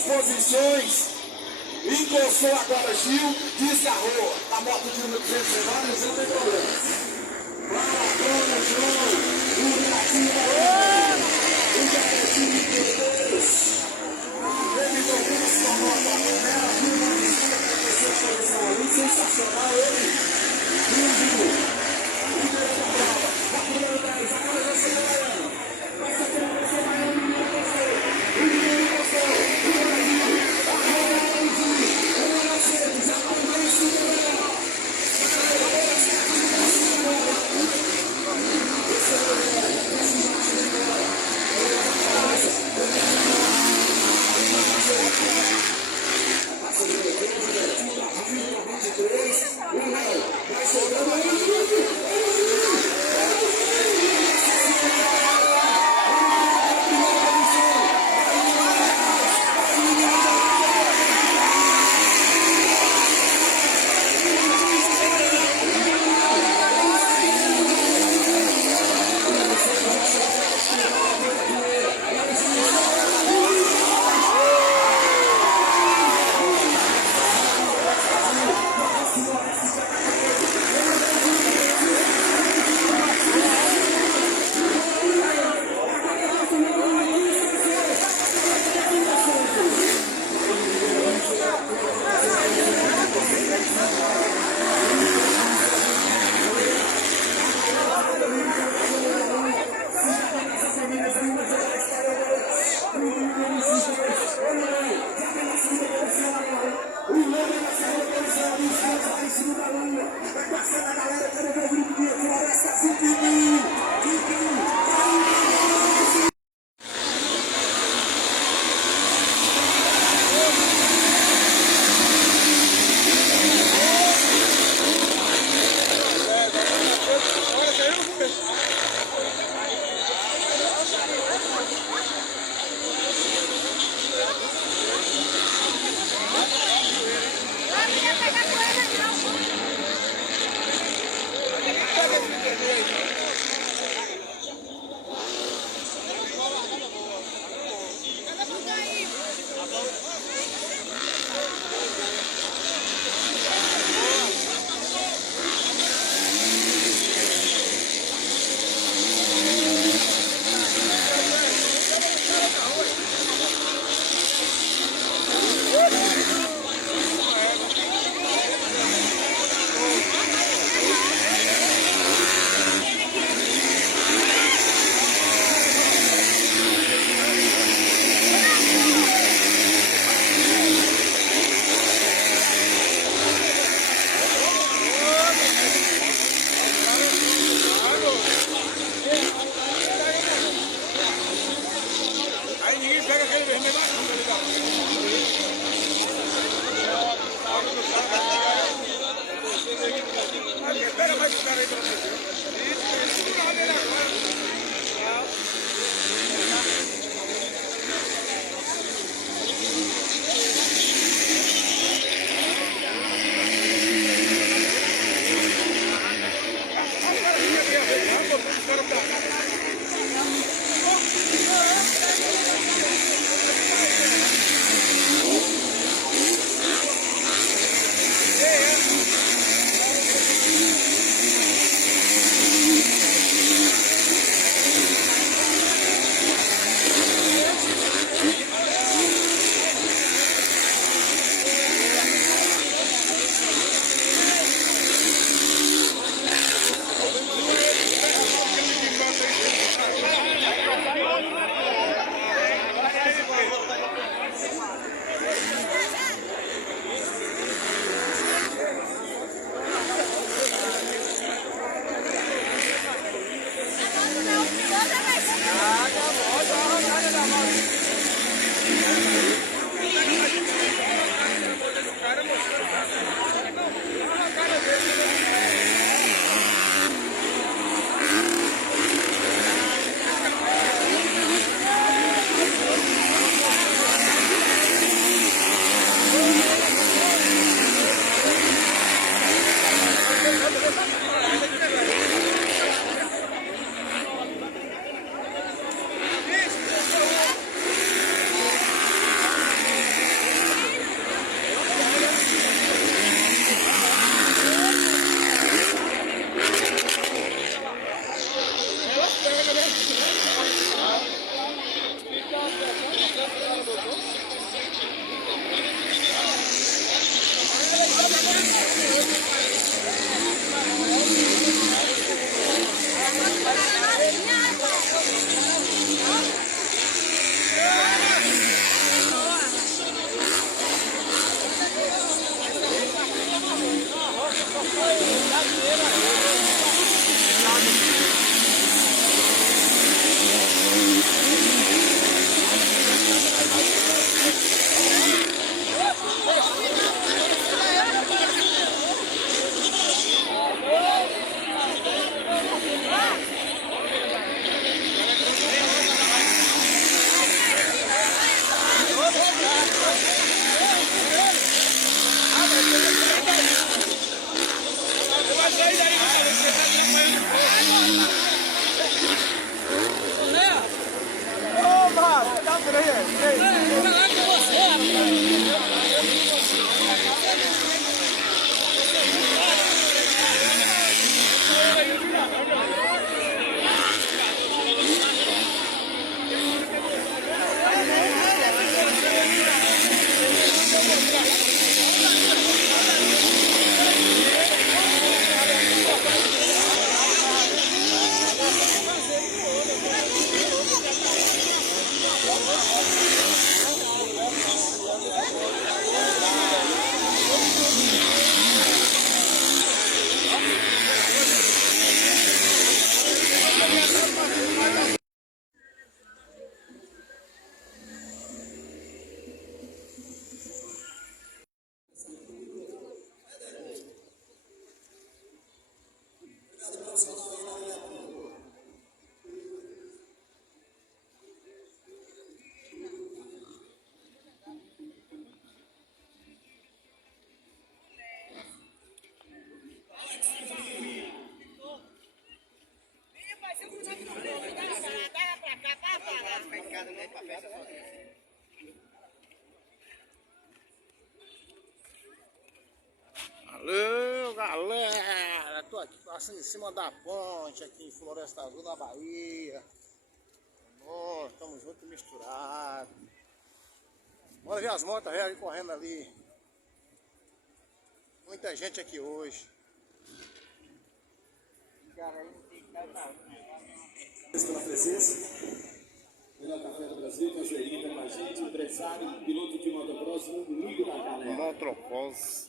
posições. Encostou agora Gil, desgarrou. A moto de número 219, não tem problema. Maratona, João. O Brasil o Garotinho de Deus. Ele domina sua moto. Ela viu uma visita para terceira posição ali. Sensacional ele. Lindo. Primeiro da prova. A primeira 10. Agora já chegou Baiano. Vai ser que vai ser Baiano. O menino gostou. O menino gostou. O Brasil. Já não vai segurar. Valeu, galera! Tô aqui passando em cima da ponte aqui em Floresta Azul, na Bahia. Nós estamos juntos e misturados. Bora ver as motos ali correndo ali. Muita gente aqui hoje. Pela presença. Melhor Café do Brasil, Cajueirinho tá com a gente, empresário, piloto de motocross, amigo da galera. Motocross.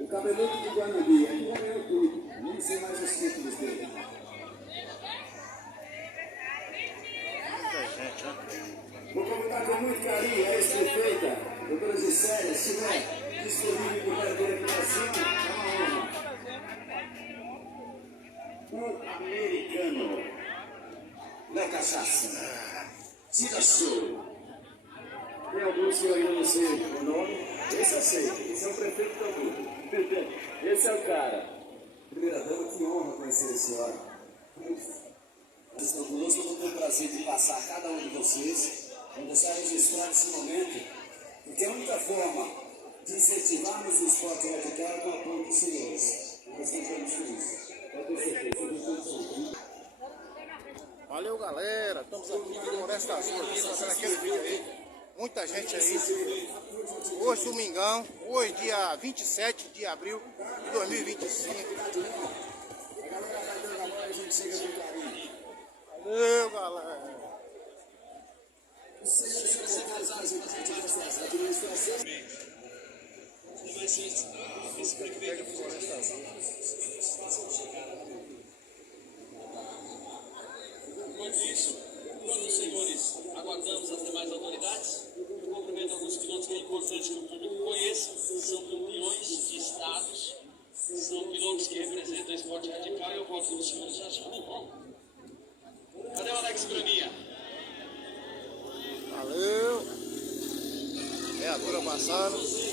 O cabeludo de Guanambi, aqui já ganhou tudo. Nem sei mais os títulos dele. Muita gente, ó. Vou convidar com muito carinho a ex-prefeita, doutora Gisele, se não é disponível para o aqui para cima, é uma honra. O americano. Não é cachaça. Tira show. Tem alguns que eu ainda não sei o nome. Esse eu sei. Esse é o prefeito da Duda. Esse é o cara. Primeira dama, que honra conhecer a senhora. Vocês estão conosco, eu vou ter o prazer de passar a cada um de vocês. Vamos deixar registrado esse momento, porque é a única forma de incentivarmos o esporte radical com o apoio dos senhores. Nós tentamos isso. Pode ter certeza. Valeu, galera. Estamos aqui em Floresta Azul, aqui fazendo aquele vídeo aí. Muita gente aí. Hoje, domingão, hoje, dia 27 de abril de 2025. Valeu, galera. Enquanto isso, enquanto os senhores aguardamos as demais autoridades, eu cumprimento alguns pilotos que é importante que o público conheça. São campeões de estados, são pilotos que representam o esporte radical e eu gosto dos senhores já já. Cadê o Alex Graminha? Valeu. É a dura passando.